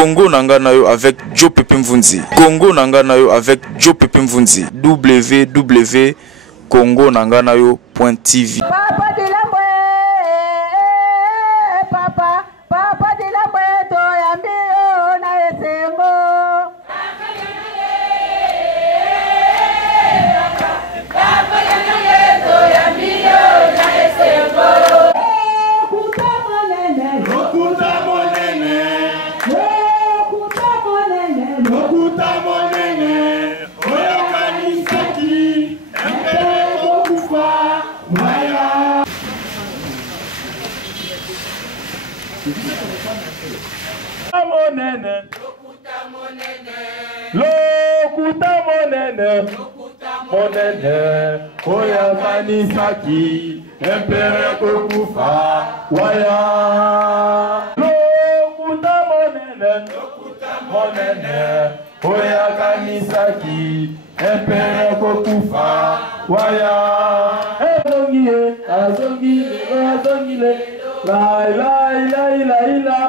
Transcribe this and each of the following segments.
Congo Nanganayo avec Joe Pepe Mvunzi. Congo Nanganayo avec Joe Pepe Mvunzi. www.congonanganayo.tv. Papa de la papa, papa de la to yambio na esengo. Papa de la to yambio na esengo. Okuta monene, okuta monene, okuta monene, okuta monene. Oya kanisaki, empere okufa, maya. Monene, lokuta monene, monene, oya kanisaki, empere kokufa, waya. Lokuta monene, monene, oya kanisaki, empere kokufa, waya. Azongile, azongile, azongile, lai lai lai lai la.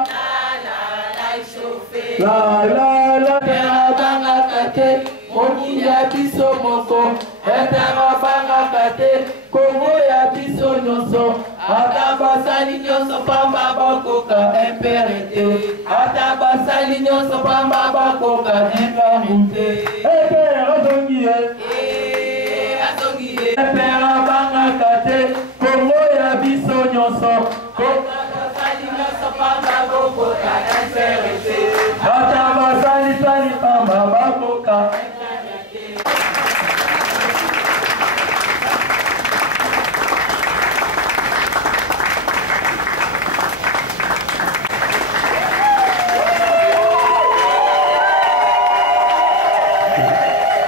La la la terra banga kate, moki ya biso moko. Terra banga kate, Kongo ya biso nyonso. Atabasali nyonso pamba bakoka imperete. Atabasali nyonso pamba bakoka imperete. Terra azongie, azongie. Terra banga kate, Kongo ya biso nyonso. Atabasali nyonso pamba bakoka imperete. Atabasali sali pamba bakoka.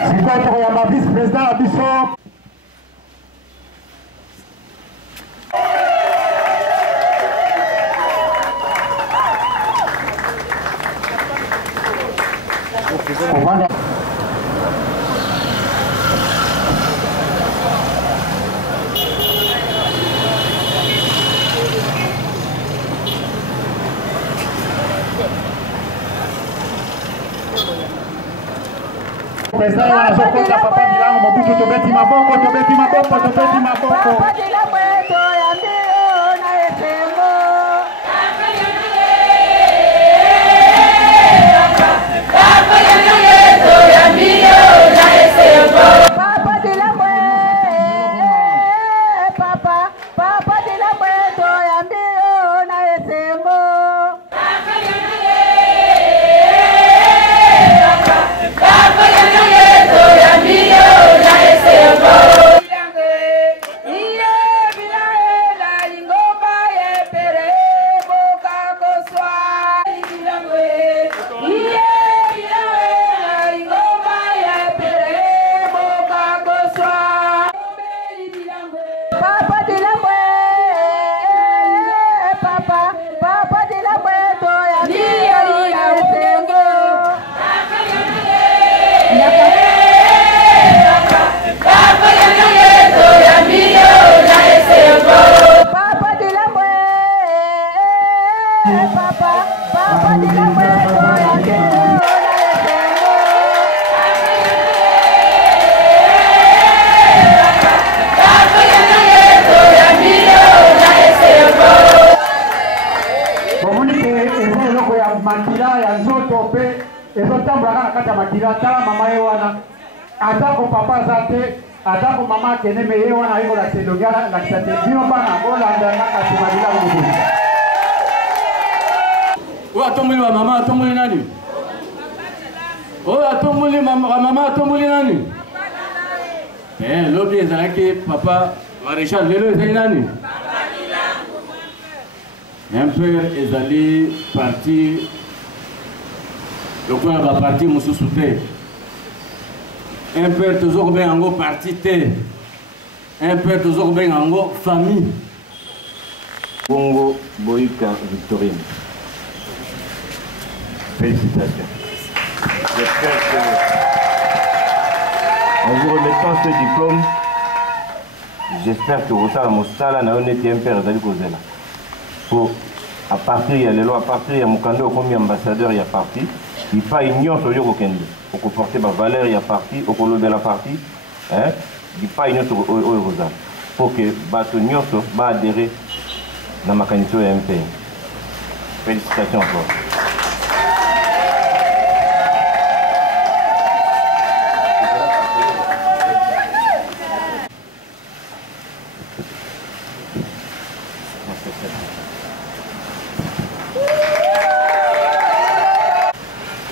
Sikoto ya ma vice-président Abisso. Président wa nazokonza papa bilango mobutu tobeti maboko, tobeti maboko, tobeti maboko. Papa de la mweto ya mbio na esengo. Papa de la mweto ya mbio na esengo. Papa de la papa, papa de la mweto ya mbio na esengo. Atako papa zate, atako mama keneme yewa na iko la sedogara la kisate bino bana bola ndanga kasimabila ngubu. Oya tomboli wa mama, tomboli nani? Oya tomboli mama, tomboli nani? Lobi ezalaki papa maréchal lelo ezali nani? Un père ezali parti lokola ba parti mususu te. Un père toujours bien en parti te. Un père toujours bien en famille. Congo Boïka Victorine. Félicitations. J'espère que en vous remettant ce diplôme, j'espère que vous savez mon sala n'a pas été un père d'aller causer là. Pour à partir ya lelo, à partir ya mukando comme ambassadeur ya parti, il pas union sur yo kende. Pour porter ma valeur ya parti, au colo de la partie, hein, il pas union sur Rosa. Pour que bato nyonso ba adhérer dans ma candidature MP. Félicitations encore.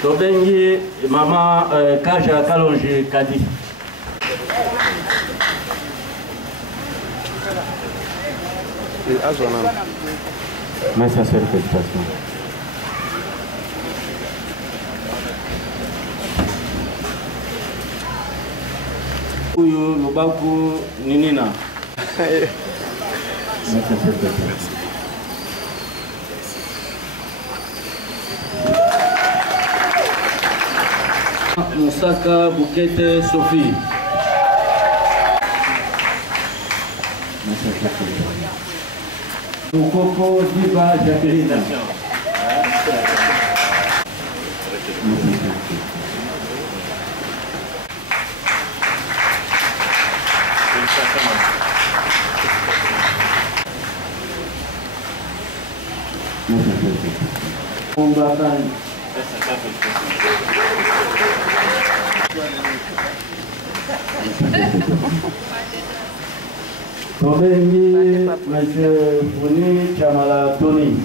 Tobengi Maman Kaja Kalonji Kadi. Merci à cette félicitations. Uyu Lubaku Ninina. Merci à cette félicitations. Moussaka Boukete Sophie. Merci à cette félicitations. Mukoko Diba Jacqueline. Tobengi Monsieur Founi Chamala Tony.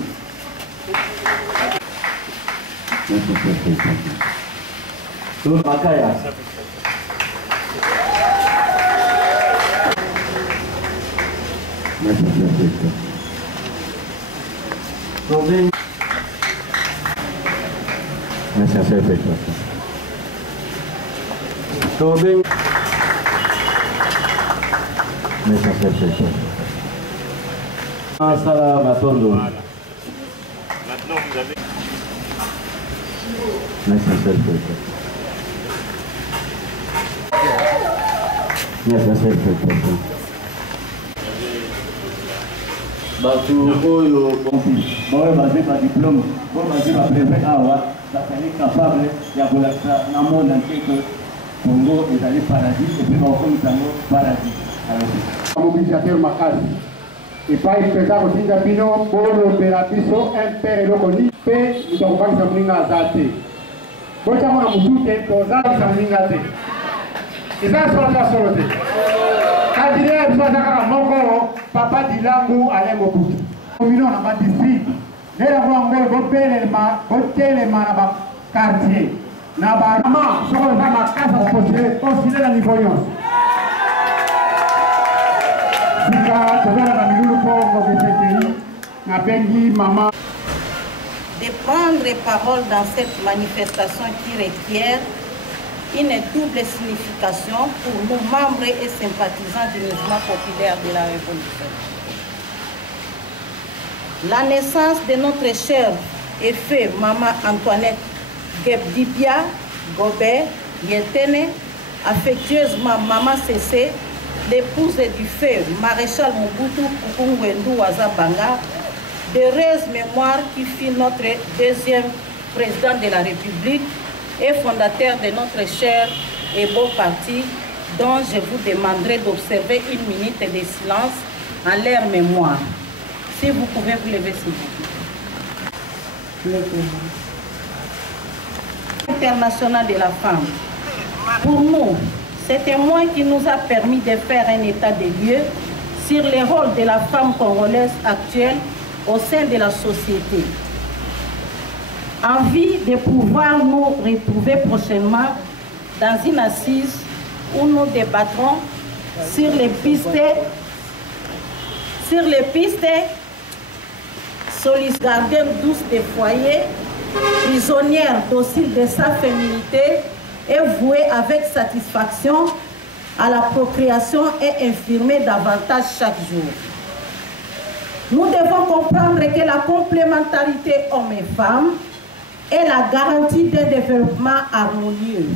Makaya. Tobengi. Merci à cette félicitations. Tobengi. Merci à cette félicitations. Asala Matondo. Merci à cette félicitations. Merci à cette félicitations. Batu Oyo Bombi. Moi, basé par diplôme, moi, basé par préfet Awa, ça serait capable de faire un monde entier que Congo est allé paradis et puis on comme ça, paradis. Mobilisateur Makasi. Et pas une présence au Singapino pour l'opération impère et le coni, et nous avons pas de Samuninga Zate. Quand on a moussoute, on a de Samuninga Zate. Et ça, c'est la soloté. Quand il y a besoin d'un moko, papa Dilangu allait beaucoup. Comme on a pas d'ici, les gens vont voter les mains dans le quartier. Normalement, si on a ma casa, on considère la nivoyance. De prendre parole dans cette manifestation qui requiert une double signification pour nous membres et sympathisants du mouvement populaire de la Révolution. La naissance de notre chère et fée Maman Antoinette Gebdibia Gobert Yetene, affectueusement Maman Cessé, l'épouse du feu maréchal Mobutu Kukungwendu Wazabanga, d'heureuse mémoire qui fut notre deuxième président de la République et fondateur de notre cher et beau parti, dont je vous demanderai d'observer une minute de silence en leur mémoire. Si vous pouvez vous lever, s'il vous plaît. International de la femme. Pour nous, c'est un mois qui nous a permis de faire un état des lieux sur le rôle de la femme congolaise actuelle au sein de la société. Envie de pouvoir nous retrouver prochainement dans une assise où nous débattrons sur les pistes gardienne douce des foyers, prisonnière docile de sa féminité et vouée avec satisfaction à la procréation et infirmer davantage chaque jour. Nous devons comprendre que la complémentarité homme et femme est la garantie d'un développement harmonieux,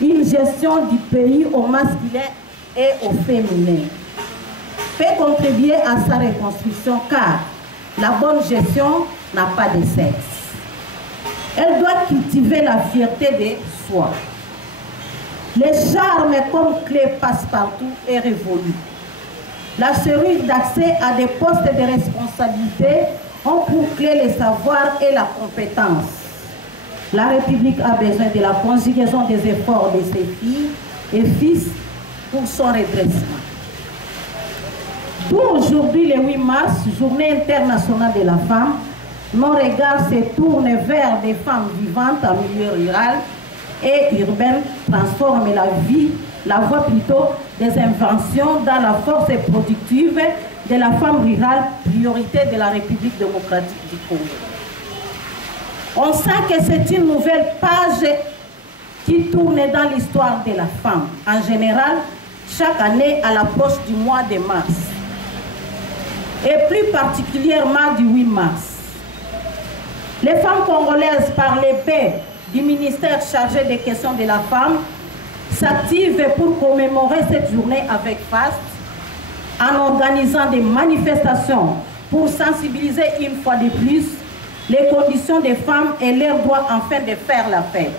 une gestion du pays au masculin et au féminin peut contribuer à sa reconstruction car La bonne gestion n'a pas de sexe. Elle doit cultiver la fierté de soi. Le charme comme clé passe-partout est révolu. La serrure d'accès à des postes de responsabilité ont pour clé le savoir et la compétence. La République a besoin de la conjugaison des efforts de ses filles et fils pour son redressement. D'où aujourd'hui, le 8 mars, journée internationale de la femme, nos regards se tournent vers des femmes vivantes en milieu rural et urbain, transforment la voie plutôt des inventions dans la force productive de la femme rurale, priorité de la République démocratique du Congo. On sent que c'est une nouvelle page qui tourne dans l'histoire de la femme. En général, chaque année à l'approche du mois de mars, et plus particulièrement du 8 mars. Les femmes congolaises, par l'épée du ministère chargé des questions de la femme, s'activent pour commémorer cette journée avec faste, en organisant des manifestations pour sensibiliser une fois de plus les conditions des femmes et leur droit afin de faire la fête.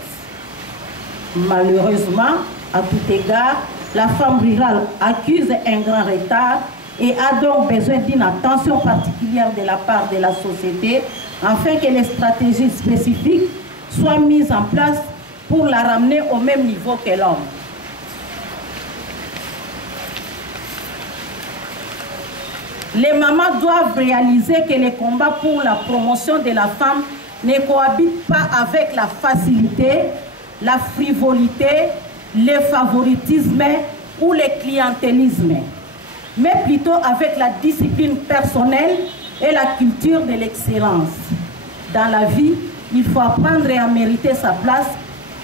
Malheureusement, à tout égard, la femme rurale accuse un grand retard et a donc besoin d'une attention particulière de la part de la société afin que les stratégies spécifiques soient mises en place pour la ramener au même niveau que l'homme. Les mamans doivent réaliser que les combats pour la promotion de la femme ne cohabitent pas avec la facilité, la frivolité, le favoritisme ou le clientélisme, mais plutôt avec la discipline personnelle et la culture de l'excellence. Dans la vie, il faut apprendre à mériter sa place,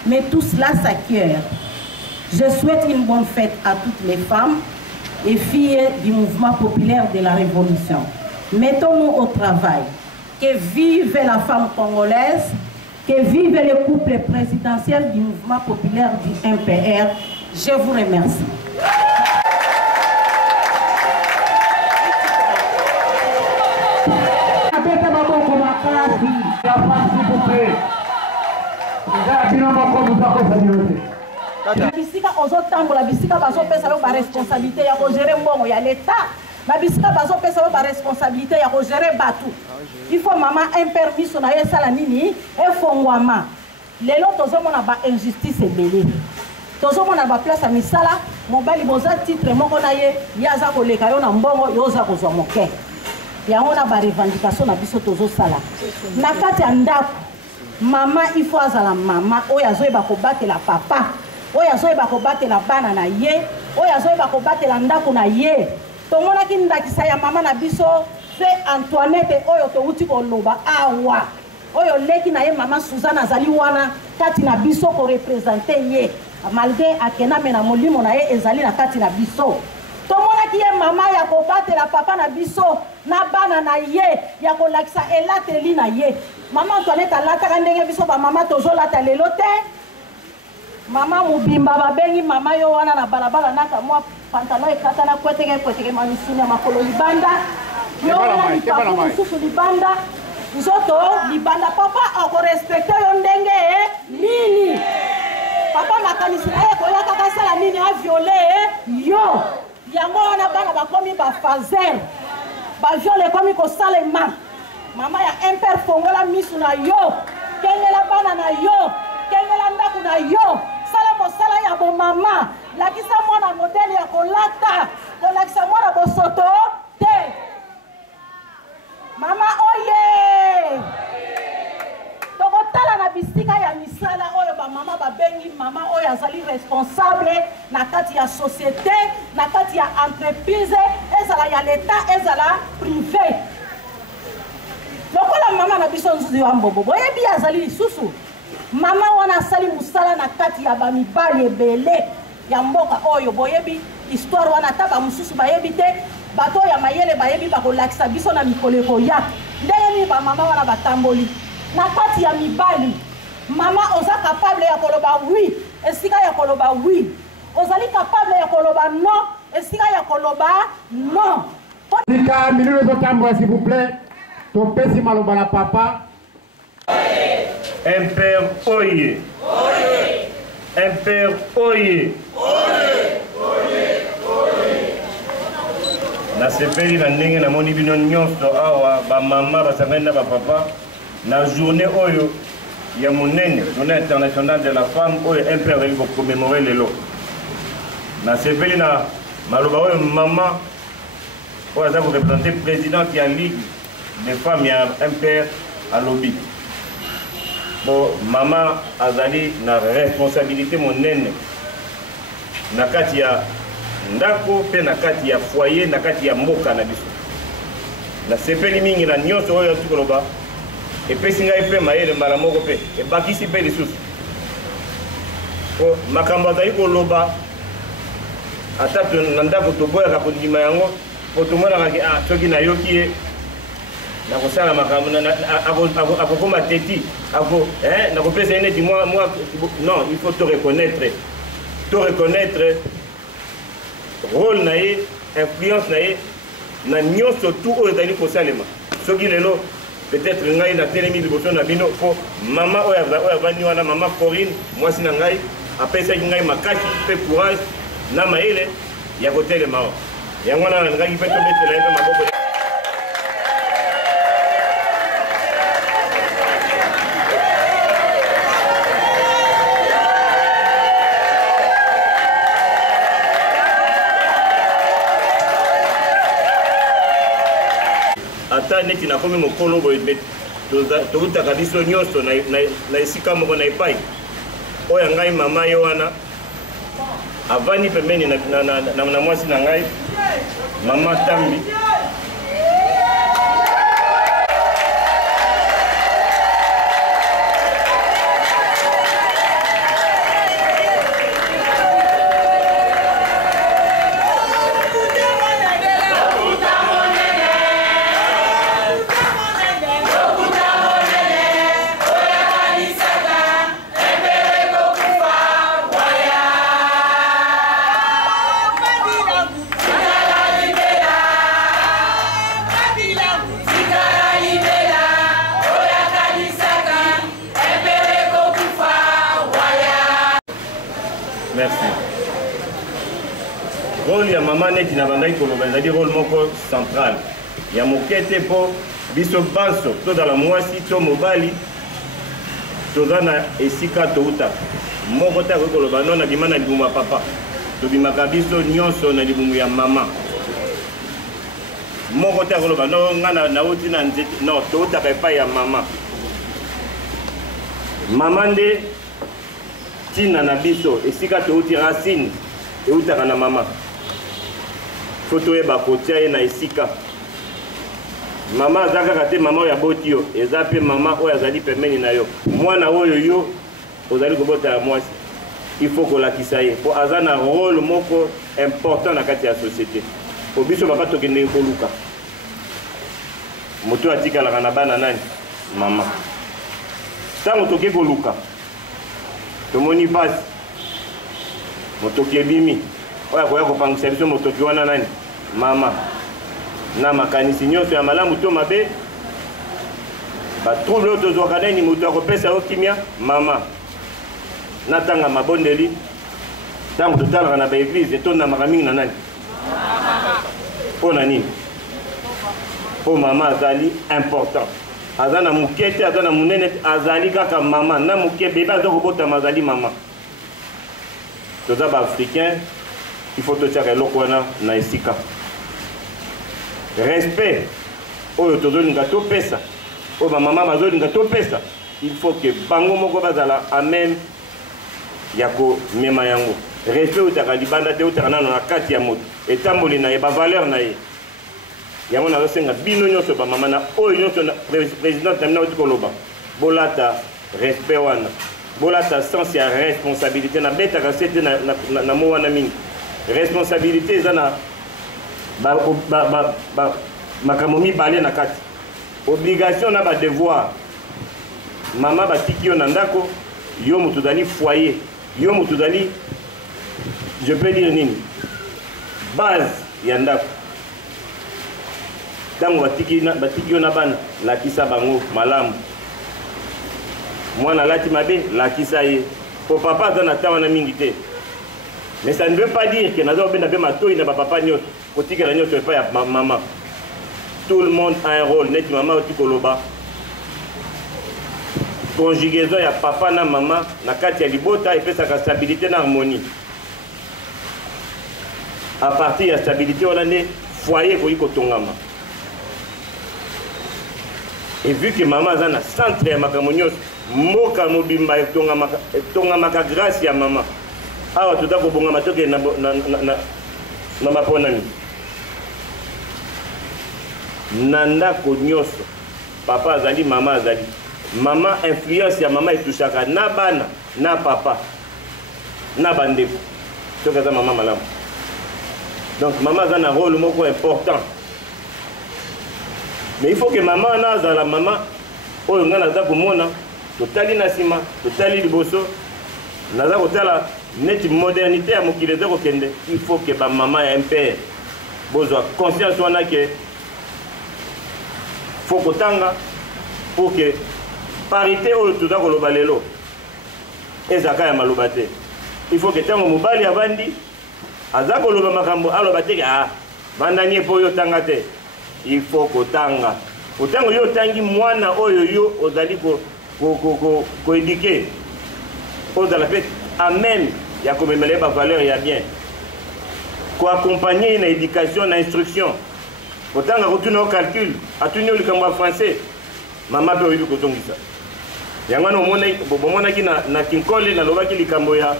mais tout cela s'acquiert. Je souhaite une bonne fête à toutes les femmes et filles du mouvement populaire de la Révolution. Mettons-nous au travail. Que vive la femme congolaise, que vive le couple présidentiel du mouvement populaire du MPR. Je vous remercie. Bisika ozotambola bisika bazopesa yo ba responsabilité ya ko gérer mbongo ya l'état na bisika bazopesa yo ba responsabilité ya ko gérer batu. Il faut maman impermiso na yesala nini efongwama. Lelo tozomona ba injustice ebele. Tozomona ba place ya misala mobali boza titre moko na ye yaza koleka yo na mbongo yoza kozwa moke. Yango na ba revendication na biso tozosala. Na kati ya ndako mama il faut azala mama oyo azoyeba kobatela papa. Oyo azoyeba kobatela bana na ye, oyo azoyeba kobatela ndako na ye. Tomonaki ndakisa ya mama na biso fe Antoinette oyo touti koloba awa. Oyo leki na ye mama Suzanne azali wana kati na biso ko représenter ye. Malgré akena mena molimo na ye ezali na kati na biso. Tomonaki ye mama ya kobatela papa na biso na bana na ye ya kolakisa elateli na ye. Mama Antoinette alataka ndenge biso ba mama tozolata lelo te. Mama mubimba babengi mama yo wana na balabala naka mwa pantalon ekatana kweteke manisuni ya makolo libanda yo wana lipapu mususu libanda nzoto libanda papa ako respecte yo ndenge nini papa makanisi na ye koya kaka sala nini a viole yo yango wana bana bakomi ba fazer ba viole komi ko salema mama ya imper fongola misu na yo kengela bana na yo kengela ndaku na yo sala mosala ya bo mama lakisa mwana modele ya kolata kolakisa mwana bosoto te mama oye tokotala na bisika ya misala oyo ba mama babengi mama oyo azali responsable na kati ya société na kati ya entreprise ezala ya l'état ezala privé lokola mama na biso nzuzu ya mbobo boyebi azali lisusu mama wana sali musala na kati ya ba mibali ebele ya mboka oyo boyebi histoire wana ta ba mususu bayebi te bato ya mayele bayebi bakolakisa biso na mikoleko ya ndenge ni ba mama wana batamboli na kati ya mibali mama oza capable ya koloba oui esika ya koloba oui ozali capable ya koloba non esika ya koloba non Sika minute zotambo s'il vous plaît topesi maloba na papa. Impère oye. Impère oye. Na sepeli na ndenge na moni bino nyonso awa ba mama basangani na ba papa na journée oyo ya monene, journée internationale de la femme oyo impère va commémorer lelo. Na sepeli na maloba oyo mama oyo aza ko représenter présidente ya ligue des femmes ya impère à lobby. Bon, mama azali na responsabilité monene na kati ya ndako pe na kati ya foyer na kati ya mboka na biso. Na sepeli mingi na nyonso oyo tukoloba epesi ngai pe mayele mbala moko pe ebakisi pe lisusu. Makambo azali koloba ata na ndako toboyaka kondima yango po tomonaka ke soki nayoki ye nakosala makambo akokoma teti nakopesa ye neti moi non, il faut te reconnaître rôle na ye, influence na ye na nyonso tu oyo ezali kosalema. Soki lelo peut-être ngai na telemi liboso na bino po mama oyo avandi wana, mama Corinne mwasi na ngai apesaki ngai makasi mpe courage na mayele ya kotelema awa. Yango wana nalingaki mpe tobetela ye mpe maboko. Ata neti nakomi mokolo boye tokutaka biso nyonso na esika moko na epai oyo ngai mama ye wana avandi pembeni na mwasi na ngai mama Tambi. Merci. Rôle ya maman neti na bandaki koloba ezali rôle moko central ya mokete po biso banso to dans la mwasi to mobali toza na esika toutaka moko te akoki koloba no nabima na libumu ya papa, tobimaka biso nyonso na libumu ya mama. Moko te akoloba no nga nauti na nzete, no toutaka epai ya mama. Mama nde tina na biso esika touti racine eutaka na mama. Faut toyeba kotia ye na esika. Mama aza kaka te mama oyo aboti yo, eza pe mama oyo azali pembeni na yo. Mwana oyo yo ozali kobota ya mwasi, il faut kolakisa ye po aza na rôle moko important na kati ya société. Po biso papa tokende koluka moto atikalaka na bana nani? Mama. Ntango toke koluka tomoni pasi motoki ebimi oyo akoya kopangisa biso motoki wana nani? Mama. Na makanisi nyonso ya malamu to mabe batrouble oyo tozwaka nani moto akopesa yo kimia? Mama. Na tanga mabondeli ntango totalaka na baeglise etondamaka mingi na nani? Mpo na nini? Po mama azali important. Aza na moke te, aza na monene te, azali kaka mama. Na moke bebe aza kobotama azali mama. Toza ba-africain, il faut totiaka eloko wana na esika. Respect oyo tozolinga topesa, oyo bamama bazolinga topesa, il faut que bango moko bazala amen ya komema yango. Respect utaka libanda te, utaka nano na kati ya moto etamboli na ye bavaleur na ye. Yango nazosenga bino nyonso bamama na oyo nyonso na président tamina oti koloba bolata respect wana, bolata sens ya responsabilité na betaka sete na mo wana mingi. Responsabilité eza na makambo mibale na kati. Obligation na ba devoir. Mama batiki yo na ndako, yo mutu dali foyer, yo mutu dali, je peux dire nini, base ya ndako. Tango batiki yo na bana lakisa bango malamu. Mwana lati mabe lakisa ye. Pour papa dans attend na mingi te. Mais ça ne veut pas dire que nazo ben na matoi na papa nyot. Kotika na nyot pas ya maman. Tout le monde a un rôle. Net maman oti koloba. Conjugaison ya papa na maman na kati ya libota et pesa ka stabilité na harmonie. À partir de la stabilité on a né foyer ko yiko tongama. Et vu que maman a un centre ya makamonyos moka mobimba tongama ka grâce ya maman. Awa tuta ko bonga matoke na maponami. Nanda ko nyoso. Papa azali mama azali. Maman influence ya maman etushaka na bana na papa na bandeko. To kaza maman malamu. Donc maman a un rôle moko important. Mais il faut que maman na la maman oyo ngana za komona totali na sima totali liboso naza kotala neti modernité ya mokili eza kokende. Il faut que ba maman ya un père bozwa conscience wana ke faut kotanga pour que parité oyo toza koloba lelo ezaka ya maloba te. Il faut que tango mobali avandi aza koloba makambo aloba te bandani po yo tanga te. Il faut kotanga otango yo tangi mwana oyo yo ozali ko éduquer ozala pe amen ya komemele ba valeur ya bien ko accompagner na éducation na instruction otanga kotuna au calcul atuni au likambo français mama pe oyibi kozongisa yango na omona ki na kinkole na lobaki likambo ya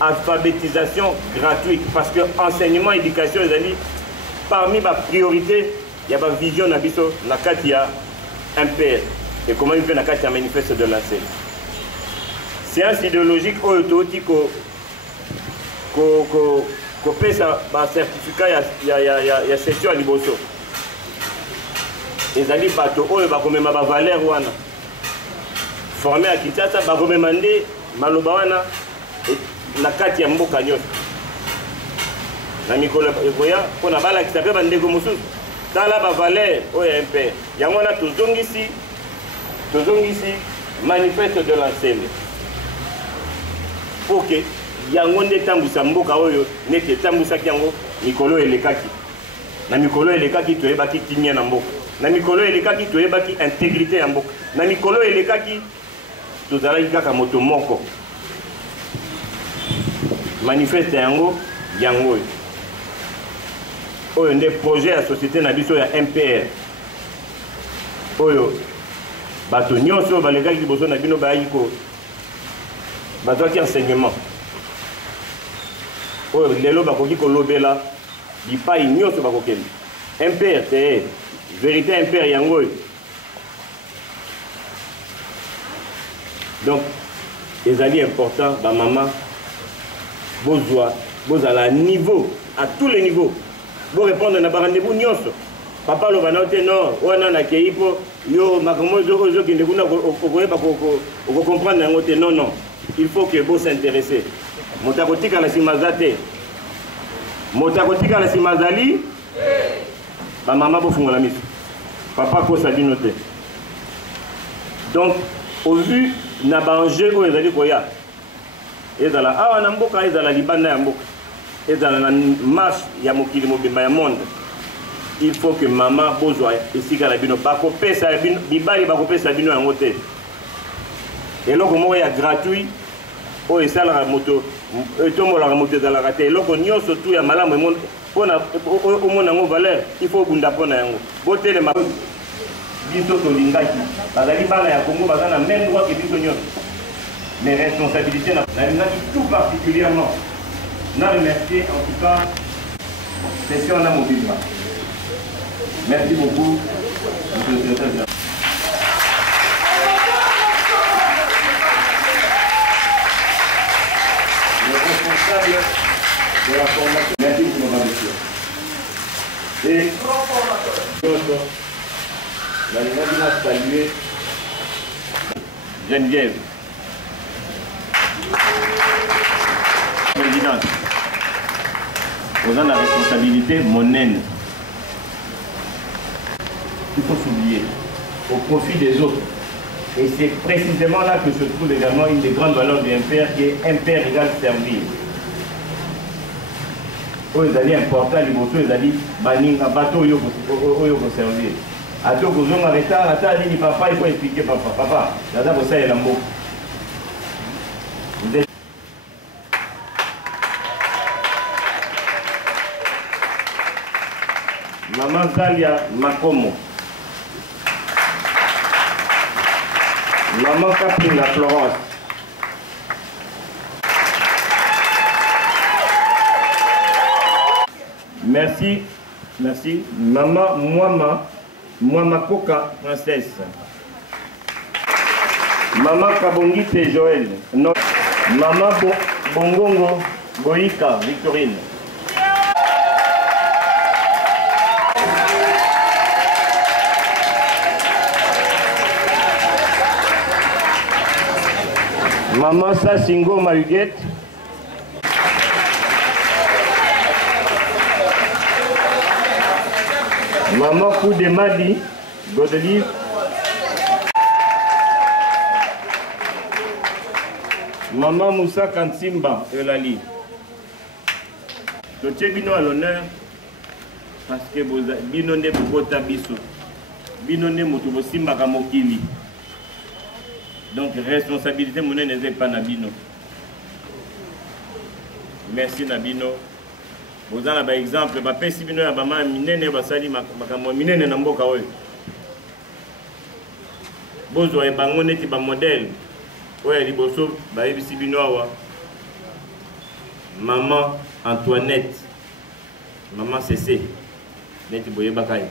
alphabétisation gratuite parce que enseignement éducation ezali parmi ma priorité. Il y a une vision na biso na kati ya MPR et comment il fait na kati ya manifeste de l'ANSEL. Séance idéologique oyo toti ko pesa ba certificat ya session liboso. Ezali bato oyo bakomema ba valeur wana. Formé à Kinshasa bakomema nde maloba wana na kati ya mboka nyonso. Na mikolo ekoya pona bala kisape bandeko mosusu. Dans la valeur OMP, il y a ici manifeste de l'ANSEL. Pour que il y a un tambusa mboka oyo nete tambusa kiango mikolo elekaki. Na mikolo elekaki to ebaki timia na mboka. Na mikolo elekaki to ebaki intégrité ya mboka. Na mikolo elekaki to zalaki kaka moto moko. Manifeste yango yango. Oyo nde projet ya société na biso ya MPR oyo bato nyonso balekaki liboso na bino bayaki ko bazwaki enseignement oyo lelo bakoki kolobela bipai nyonso bakokende MPR te vérité MPR yango oyo. Donc ezali important ba mama bozala niveau à tous les niveaux. Pour répondre à rendez-vous nyonso papa lo bana te non wana na keipo yo makomo zo ki ndekuna ko comprendre yango te non il faut que vous s'intéresser motakotika na simazate motakotika na simazali ba mama bo fungola miso papa ko sa dinote. Donc au vu na ba enjeu ko ezali koya ezala awa na mboka ezala libanda ya mboka et dans la marche ya mokili mobimba ya monde. Il faut que maman bozwa esika na bino bakopesa bino bibali bakopesa bino yango te eloko moko ya gratuit oyo esalaka moto etombolaka moto ezalaka te eloko nyonso tu ya malamu mpona omona yango valeur il faut bunda mpona yango botelema biso tolingaki bazali bana ya Congo baza na même droit ke biso nyonso mais responsabilité nalingaki tout particulièrement na remercier en tout cas session na mobimba. Merci beaucoup monsieur le secrétaire. Le responsable de la formation. Merci pour mon monsieur. Et la Ligue a salué Geneviève, présidente. Vous avez la responsabilité, mon haine. qu'il faut s'oublier au profit des autres. Et c'est précisément là que se trouve également une des grandes valeurs du MPR qui est MPR égale servir. Ils allaient important, les motos, ils allaient bannir un bateau, ils vont servir. À tout le monde arrête, attends, il papa, il faut expliquer papa. Papa, là-dedans, ça, il y a l'amour. Vous êtes... Maman Zalia Makomo. Maman Caprina Florence. Merci, merci. Maman Moama Koka, princesse. Maman Kabongite Joël. Non. Maman Bongongo Boïka Victorine. Maman Sassingo Mahuguette. Maman Koudemadi Godelive. Maman Moussa Kansimba Elali. Je tiens bino à l'honneur parce que bino ne bogota biso. Bino ne motubo simba kamokili. Donc responsabilité mon n'est pas Nabino. Merci Nabino. Vous avez un exemple, si vous avez un maman minene basali makamwa minene na mboka oyo. Bozo e bango neti ba modèle. Oya liboso ba yebisi bino awa. Maman Antoinette. Maman CC. Neti boye bakai.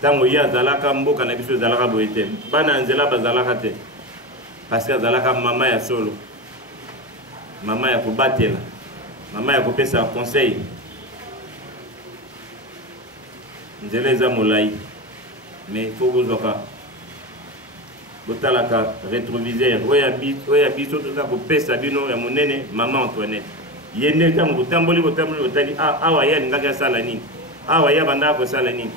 Tango ya zalaka mboka na biso zalaka boyete. Bana nzela bazalaka te. Parce que zalaka mama ya solo. Mama ya kobatela. Maman a coupé sa conseil. Nous allons molai. Mais il faut que vous ayez rétroviseur. Oya biso tout ça coupé sa bino ya monene maman Antoinette. Yende tam botamboli otali awa ya ngaka sala nini. Awa ya banda ko sala nini.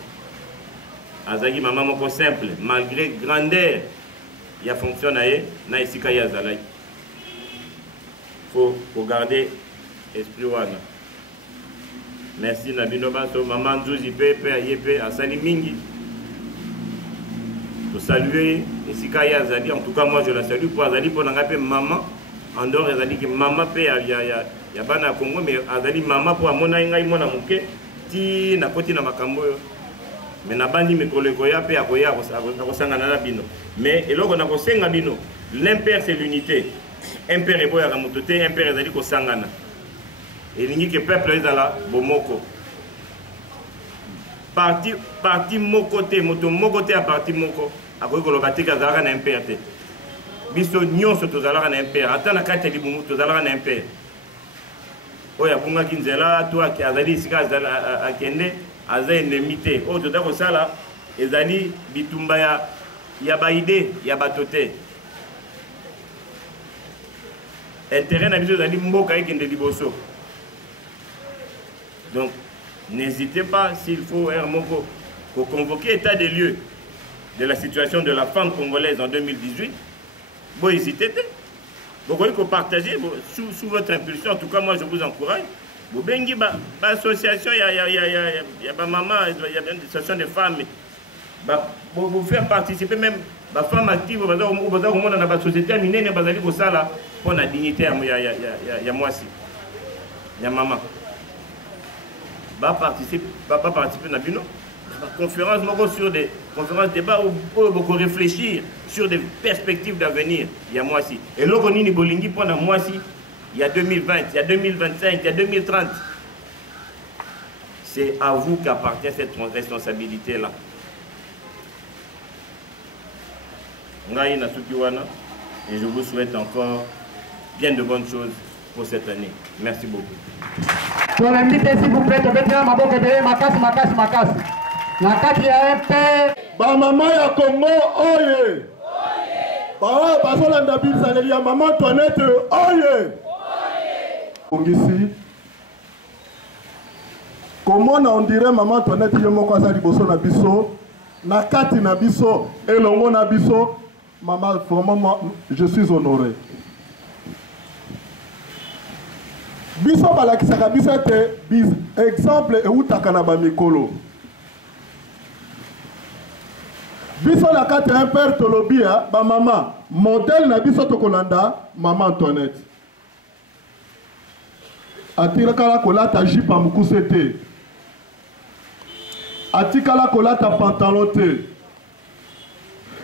Azaki maman moko simple malgré grandeur. Ya fonctionne na isika ya zalai. Faut garder esprit wana. Merci Nabino Basso, maman Nzouzi Pepe, Yepe, Asali Mingi. Pour saluer Isika Yazali, en tout cas moi je la salue pour Azali pour n'engager maman. En dehors Azali que maman pe ya bana Congo mais Azali maman pour amona ngai mona muke ti na koti na makambo yo. Mais na bandi mikoleko ya pe akoya akosanga na bino. Mais eloko na kosenga bino, l'impair c'est l'unité. Impair eboya ka mutote, impair Azali ko sangana. Et il que peuple est dans la bomoko. Parti mokote, moto mokote à parti moko. A quoi que le bâti kazara n'a impéré. Biso nyon se tozala n'a impéré. Attends la carte libu tozala n'a impéré. Oya bunga kinzela toi qui azali sika a kende azai nemite. Oh toda ko sala ezali bitumba ya baide ya batote. Intérêt na biso ezali mboka ekende liboso. Donc, n'hésitez pas, s'il faut, pour convoquer état des lieux de la situation de la femme congolaise en 2018, vous hésitez, vous voyez que partager sous votre impulsion, en tout cas, moi, je vous encourage. Vous bengi l'association, il y a maman, il y a une association de femmes, vous faire participer même la femme active, vous avez dans la société, pour la dignité, il y a moi aussi, il y a maman. Va participer à la conférence sur des conférences débat où beaucoup réfléchir sur des perspectives d'avenir. Il y a moi aussi. Et là on y bolingi pendant moi aussi. Il y a 2020, il y a 2025, il y a 2030. C'est à vous qu'appartient cette responsabilité là. Ngai na sukiwana et je vous souhaite encore bien de bonnes choses pour cette année. Merci beaucoup. Je vous invite s'il vous plaît, de mettre ma boque de makasi. Na kati ya MP. Ba maman ya Congo, oye. Ba bazolanda bisaleli ya maman Antoinette, oye. Ongisi. comment on dirait maman Antoinette yomoko azali boso na biso na kati na biso elongo na biso maman vraiment je suis honoré biso balakisaka biso ete exemple eutaka na bamikolo biso na kati un père tolobia ba mama modèle na biso tokolanda maman Antoinette atikala kolata jipa mukuse te atikala kolata pantalon te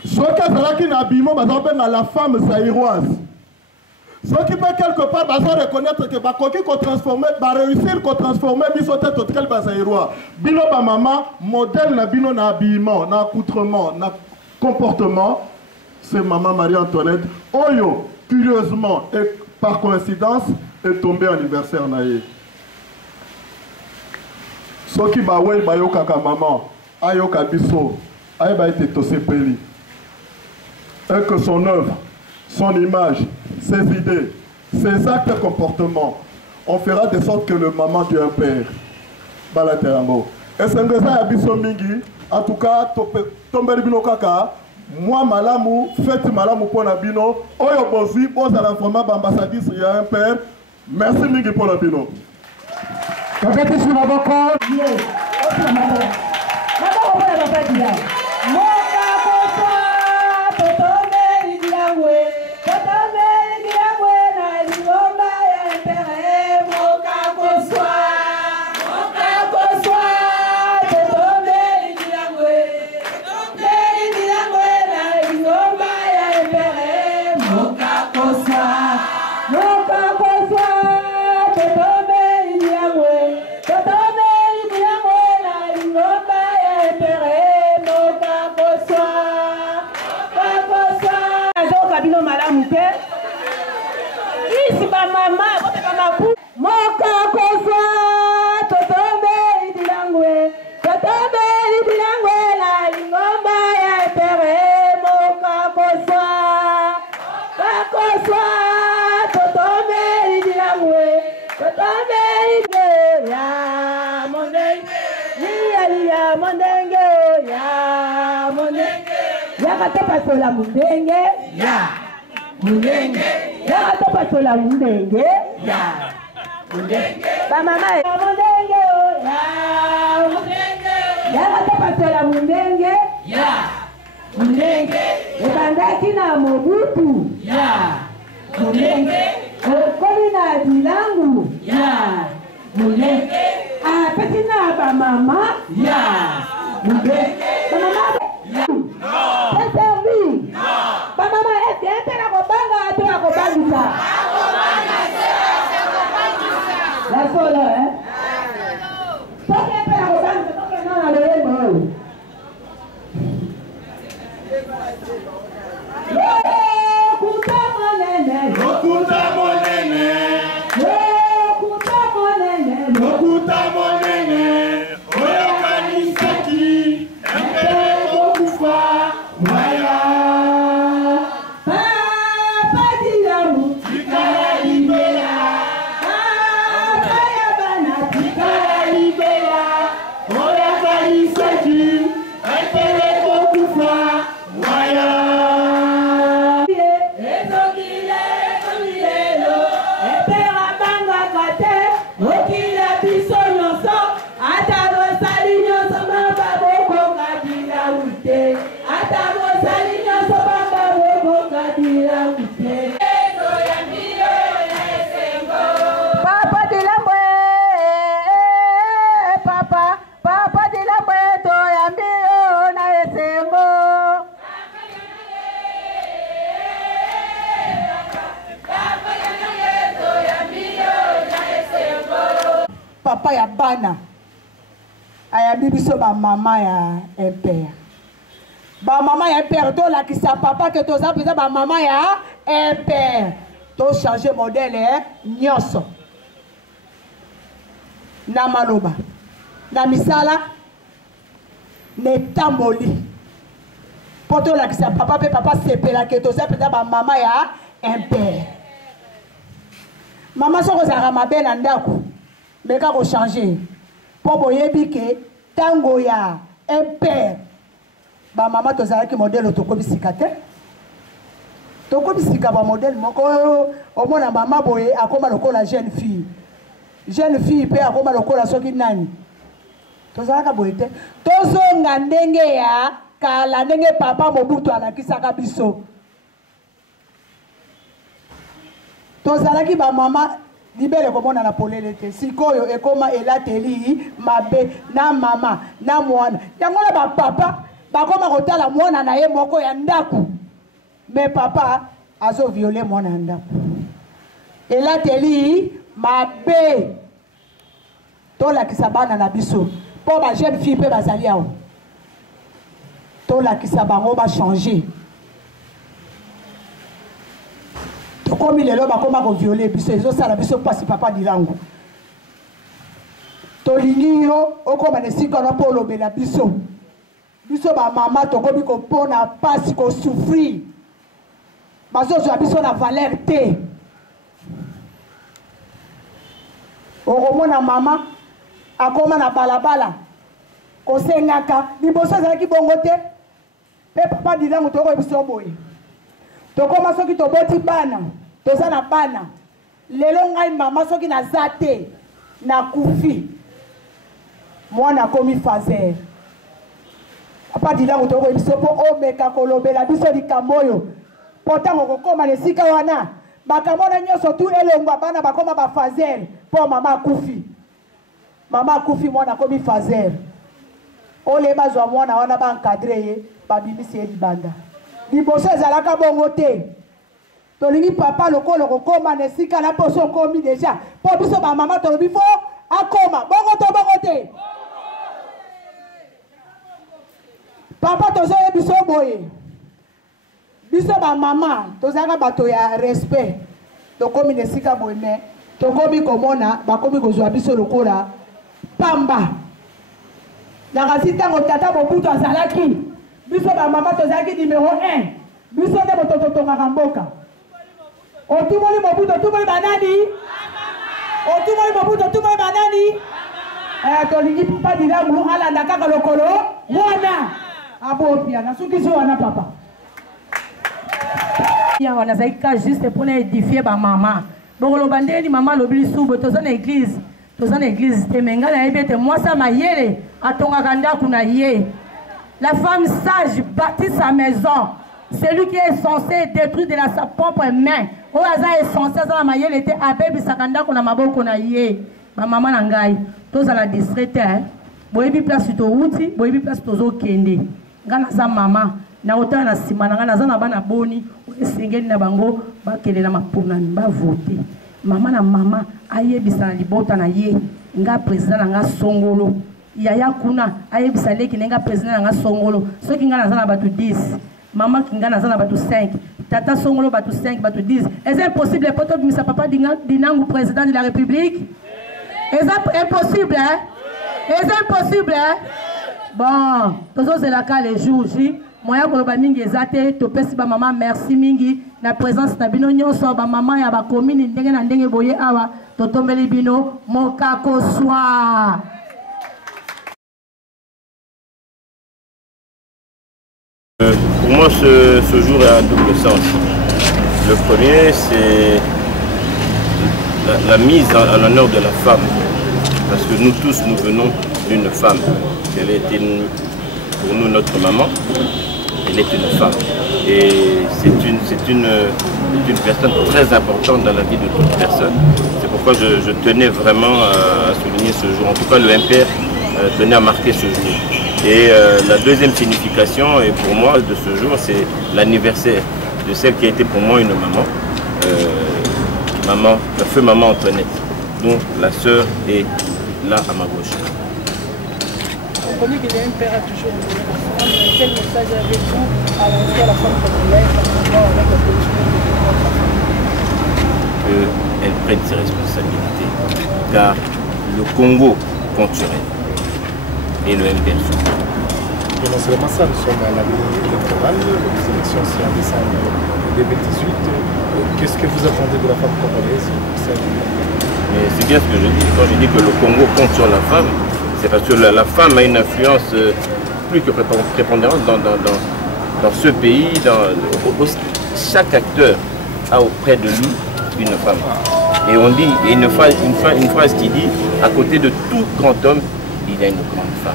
soki azalaki na bimo bazabenga la femme zaïroise soki mpe quelque part baza reconnaître que bakoki kotransformer baréussir kotransformer biso te totikali bazaïrois bino bamama modèle na bino na habillement na accoutrement na comportement c'est maman Marie-Antoinette oyo curieusement et par coïncidence est tombé anniversaire na ye soki bawei bayokaka maman ayoka biso ayeba ete tosepeli et que son œuvre son image ses idées ses actes et comportements on fera de sorte que le maman de un père balaterango esengeza ya biso mingi en tout cas tombeli bino kaka moi malamu fête malamu pona bino oyo bozwi bozala vraiment ambassadrice ya un père merci mingi pona bino Kabete sur maboko. Yes. Opa mama. Mama opa na papa dia. Moka kosa totombe lidiangwe. Totombe lidiangwe na lingomba ya impere. Moka kosa. Moka kosa totombe lidiangwe. Totombe lidiangwe na lingomba ya impere. Moka kosa. Moka kosa totombe lidiangwe. Kabino malamu te isi ba mama bote ba mapu moka kosa totombe idilangwe la lingomba ya epere moka kosa totombe idilangwe ya mondenge ya mondenge ya mondenge yakatopasola mundenge ya mundenge yakatopasola mundenge ya mundenge bamama ya mundenge ya mundenge yakatopasola mundenge ya mundenge ebandaki na Mobutu ya mundenge ekoli na Dilangu ya mundenge apesi na bamama ya mundenge bamama c'est servi. Maman, est-ce que tu as la seule, hein? Toi qui es la robanga, toi qui es dans le réseau. Lokuta monene. Lokuta monene. Lokuta monene. Lokuta monene. Oya kanisaki. Maya Papa Dilamu Tikara Libera Papa Yabana Tikara Libera Oya Kalisaki Epele Kokufa Maya Ezokile Ezokilelo Epera Banga Kate Okila Biso Nyonso Ataro Sali Nyonso Mababoko Kadila Ute Ataro Sali Nyonso Mababoko Kadila Ute Papa Dilambwe Papa Dilambwe Toyambio na esengo Papa ya bana ayambi biso ba mama ya impère ba mama ya impère to la kisa papa que toza pesa ba mama ya impère to changer modèle nyonso na maloba na misala ne tamboli poto la kisa papa pe papa sepela que toza pesa ba mama ya impère mama soko za mabe na ndako mais quand on changer po boyebi ke tango ya impère ba mama tozalaki modèle tokobisika te tokobisika ba modèle moko omona mama boye akoma lokola jeune fille pe akoma lokola soki nani tozalaka boye te tozonga ndenge ya kala ndenge papa Mobutu alakisaka biso tozalaki ba mama libele komona na polele te sikoyo ekoma elateli mabe na mama na mwana yango na bapapa bakoma kotala mwana na ye moko ya ndaku me papa azo viole mwana ya ndaku elateli mabe tolakisa bana na biso po ba jeune fille pe bazali awo tolakisa bango bachanger tokomi lelo bakoma koviole biso ezosala biso mpasi papa dilango tolingi yo okoma na esika wana mpo olobela biso bamama tokomi kopona mpasi kosouffrir bazozwa biso na valeur te okomona mama akoma na balabala kosengaka liboso ezalaki bongo te mpe papa dilango tokoyi biso boye tokoma soki toboti bana toza na bana lelo ngai mama soki naza te nakufi mwana akomi fazer papa dilango tokoyi biso mpo omeka kolobela biso likambo oyo mpo ntango kokoma na esika wana makambo wana nyonso tu elongwa bana bakoma bafazer mpo mama akufi mwana akomi fazer ole bazwa mwana wana bankadre ye babimisi ye libanda liboso ezalaka bongo te tolingi papa lokolo kokoma na esika na poso okomi deja mpo biso bamama tolobi fo akoma bongo to bongo te papa tozoye biso boye biso bamama tozalaka bato ya respect tokomi na esika boye me tokomi komona bakomi kozwa biso lokola pamba nakasi ntango tata Mobutu azalaki biso bamama tozalaki numéro 1 biso nde moto totongaka mboka otumoli Mobutu otumoli banani otumoli Mobutu otumoli banani tolingi papa dilango alanda kaka lokolo wana abopia nasukisi wana papa yawa nazalaki ka juste mpona édifier bamama bokoloba ndeni mama alobi lisubu toza na église te me ngai nayebi ete mwasi mayele atongaka ndako na ye. La femme sage bâtit sa maison. Celui qui est censé détruire de sa propre main. O aza est censé za mayele ete abebisaka ndako na maboko na ye. Ba mama na ngai toza la distraite boyebi place to uti boyebi place tozo kende. Nga naza mama na otala na sima na nga naza na bana boni esengeli na bango bakelela maponani ba voter. Mama na mama ayebisa na libota na ye nga président na nga songolo yaya kuna ayebisa leki nga président na nga songolo soki nga naza na bato 10 mama kinga naza na bato 5 tata songolo bato 5 bato 10 est impossible poto bimisa papa dinangu président de la république est impossible hein est impossible hein bon tozo zelaka les jours J moya koloba mingi ezate topesi ba mama merci mingi na présence na bino nyonso ba mama ya ba commune ndenge na ndenge boye awa totombeli bino mokako soir. Pour moi ce jour a un double sens. Le premier c'est la mise à l'honneur de la femme parce que nous tous nous venons d'une femme. Elle était pour nous notre maman. Elle est une femme et c'est une personne très importante dans la vie de toute personne. C'est pourquoi je tenais vraiment à souligner ce jour. En tout cas, le MPR tenait à marquer ce jour. Et la deuxième signification, et pour moi, de ce jour, c'est l'anniversaire de celle qui a été pour moi une maman, la feu maman Antoinette, dont la sœur est là à ma gauche. On connaît que le MPR a toujours donné la femme. Quel message avez-vous à lancer à la femme congolaise avec la politique de votre femme? Qu'elle prenne ses responsabilités, car le Congo compte sur elle et le MPR. Et non seulement ça, nous sommes à l'année électorale, les élections c'est en décembre 2018. Qu'est-ce que vous attendez de la femme congolaise? Mais c'est bien ce que je dis. Quand je dis que le Congo compte sur la femme, C'est parce que la femme a une influence plus que prépondérante dans ce pays. Chaque acteur a auprès de lui une femme. Et on dit, et une phrase qui dit, à côté de tout grand homme, il y a une grande femme.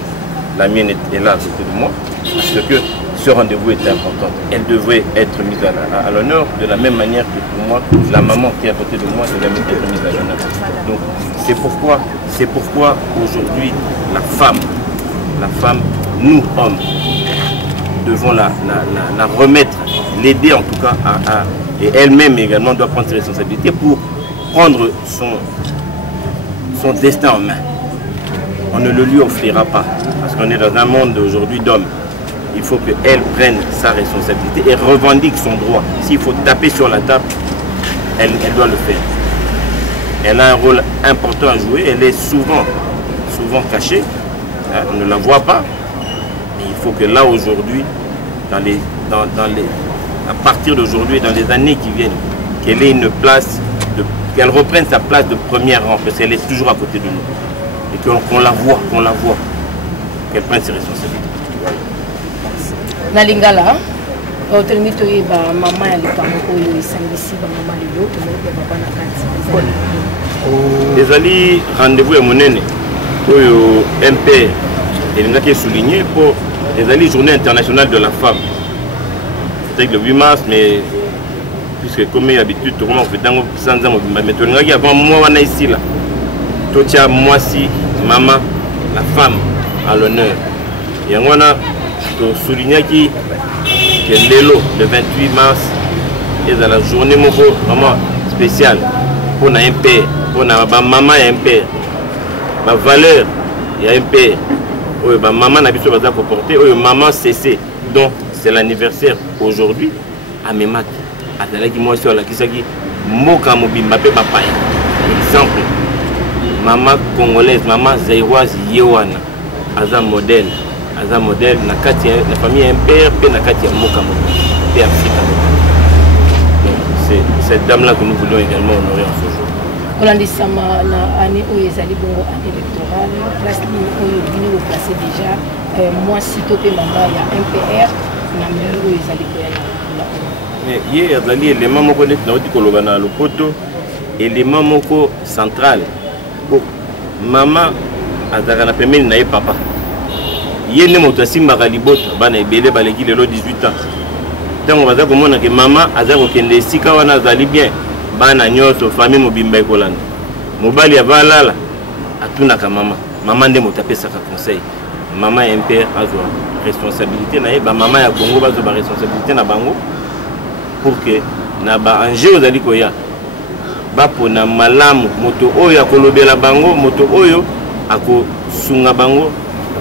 La mienne est là à côté de moi, parce que ce rendez-vous est important. Elle devrait être mise à l'honneur de la même manière que pour moi, la maman qui est à côté de moi devrait être mise à l'honneur. Donc c'est pourquoi aujourd'hui, la femme, nous hommes, devons la remettre, l'aider en tout cas, et elle-même également doit prendre ses responsabilités pour prendre son destin en main. On ne le lui offrira pas, parce qu'on est dans un monde aujourd'hui d'hommes. Il faut qu'elle prenne sa responsabilité et revendique son droit. S'il faut taper sur la table, elle doit le faire. Elle a un rôle important à jouer, elle est souvent cachée, on ne la voit pas. Mais il faut que là aujourd'hui, à partir d'aujourd'hui et dans les années qui viennent, qu'elle ait une place, qu'elle reprenne sa place de premier rang, parce qu'elle est toujours à côté de nous. Et qu'on la voit, qu'elle prenne ses responsabilités. Na lingala otolingi toyeba mama ya likambo oyo esangisi bamama lelo tomoki papa na kati ezali rendez-vous ya monene oyo MP elingaki esouligné pour ezali journée internationale de la femme. C'était le 8 mars, mais puisque comme d'habitude tout le monde fait tango sanza mobimba, mais tolingaki avant moi wana ici là totia mwasi maman la femme à l'honneur et ngwana to souligner que l'élo le 28 mars est dans la journée vraiment spéciale pour un père, pour ma maman et un père, ma valeur et un père, ma maman n'a pas besoin de porter, maman cessé. Donc c'est l'anniversaire aujourd'hui à mes maths. À qui moi sur la qui s'agit moka mobimba pe papa. Exemple, maman congolaise, maman zaïroise yewana, aza modèle. Un modèle, la famille impère, et la Afrique. C'est cette dame-là que nous voulons également honorer en ce jour. On a dit ça année où ils allaient bon année électorale, place où ils ont placé déjà. Moi, si tu es maman, il y a un PR, on a mis où ils allaient. Mais hier, il y a l'élément le poteau, élément central. Maman, a permis de papa. Yene moto simbaka libota bana ebele baleki lelo 18 ans. Tango baza komona ke mama aza kokende esika wana azali bien bana nyonso famille mobimba ekolanda. Mobali avalala atunaka mama nde moto apesaka conseil. Mama ya impère azwa responsabilité na ye ba mama ya Congo bazwa ba responsabilité na bango pour que na ba enjeu ozali koya bapona malamu moto oyo akolobela bango moto oyo akosunga bango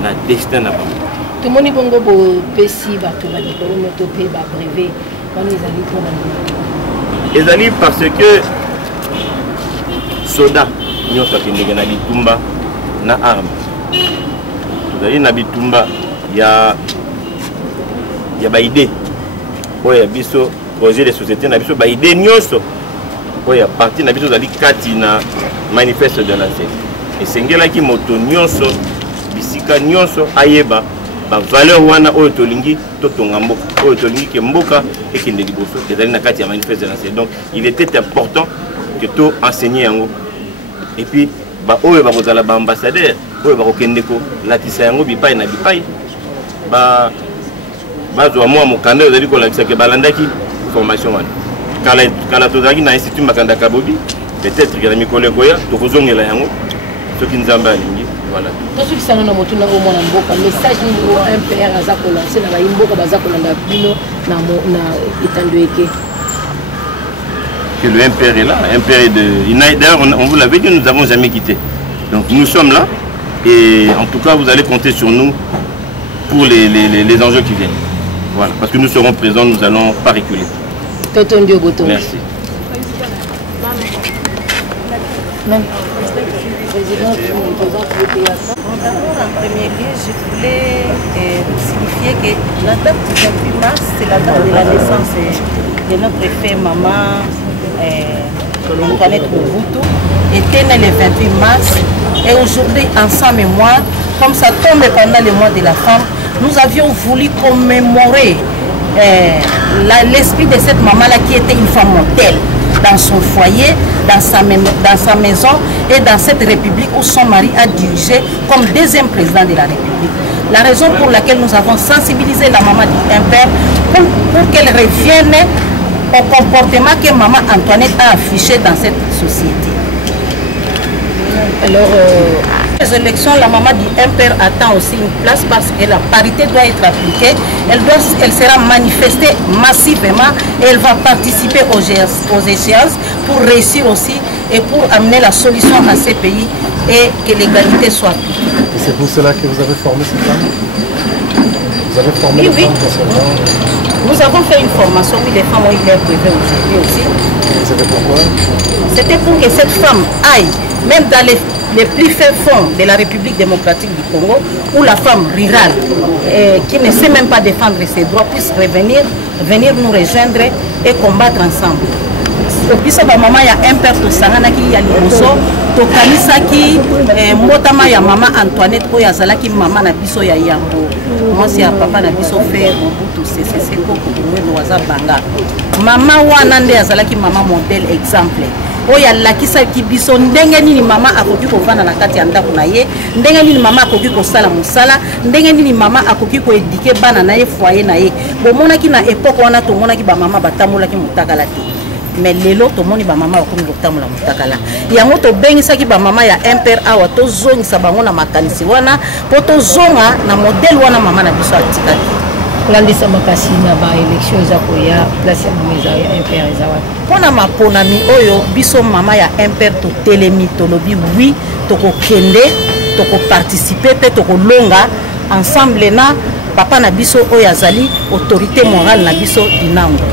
na destin na bango. Tout le monde est bon pour pesi ba to ba diplôme to pe ba brevet quand ils allaient pour la. Ils allaient parce que soda nyonso akendeke na bitumba na arme. Tozali na bitumba ya ba idée oyo ya biso projet de société na biso ba idée nyonso oyo ya parti na biso zali kati na manifeste de la CED. Esengelaki moto nyonso bisika nyonso ayeba ba valeur wana oyo tolingi totonga mboka oyo tolingi ke mboka ekende liboso ezali na kati ya manifeste de la CED. Donc il était important que to enseigner yango et puis ba oyo ba kozala ba ambassadeur oyo ba kokende ko latisa yango bipai na bipai ba bazwa mwa mokanda ezali ko latisa ke balandaki formation wana kala tozalaki na institut makanda kabobi peut-être que la mikolo koya tokozongela yango soki nzambe alingi. Voilà. Tout ce qui s'en a montré dans le monde, message niveau MPR à Zakola, c'est la Imboka Bazakola Bino, na Etandoeke. Que le MPR est là, MPR est de. D'ailleurs, on vous l'avait dit, nous n'avons jamais quitté. Donc nous sommes là et en tout cas, vous allez compter sur nous pour les enjeux qui viennent. Voilà, parce que nous serons présents, nous n'allons pas reculer. Merci. Même. Président, d'abord, en premier lieu, je voulais signifier que la date du 28 mars, c'est la date de la naissance de notre fée maman Antoinette Mobutu. Était née le 28 mars et aujourd'hui, en sa mémoire, comme ça tombe pendant le mois de la femme, nous avions voulu commémorer l'esprit de cette maman-là qui était une femme modèle dans son foyer, dans sa maison et dans cette république où son mari a dirigé comme deuxième président de la République. La raison pour laquelle nous avons sensibilisé la maman du Impair pour qu'elle revienne au comportement que maman Antoinette a affiché dans cette société. Alors, les élections, la maman du Impair attend aussi une place parce que la parité doit être appliquée. Elle sera manifestée massivement et elle va participer aux échéances pour réussir aussi et pour amener la solution à ces pays et que l'égalité soit appliquée. Et c'est pour cela que vous avez formé cette femme? Vous avez formé les femmes concernant... Nous avons fait une formation, oui, les femmes ont eu leur brevet aujourd'hui aussi. C'était pourquoi? C'était pour que cette femme aille, même dans les plus faits fonds de la République démocratique du Congo, où la femme rurale, qui ne sait même pas défendre ses droits, puisse venir nous rejoindre et combattre ensemble. Biso ba mama ya Impair tosanganaki ya liboso tokanisaki mbotama ya mama Antoinette oyo azalaki mama na biso ya Yambo mwasi ya papa na biso Frère Mobutu Sese Seko Kubuwendo waza banga mama wana nde azalaki mama modèle exemple oyo alakisaki biso ndenge nini mama akoki kovanda na kati ya ndako na ye, ndenge nini mama akoki kosala mosala, ndenge nini mama akoki koéduke bana na ye foyer na ye. Bomonaki na époque wana tomonaki ba mama batambolaki motakala te. Mais lelo tomoni ba mama bakomi kotambola motakala. Yango tobengisaki ba mama ya Impair awa tozongisa bango na makanisi wana po tozonga na modèle wana mama na biso atikaki. Landisa makasi na ba élection za koya place ya mama ya Impair za wapi. Pona maponami oyo biso mama ya Impair to telemi tolobi oui toko kende toko participer pe toko longa ensemble na papa na biso oyo azali autorité morale na biso dinango.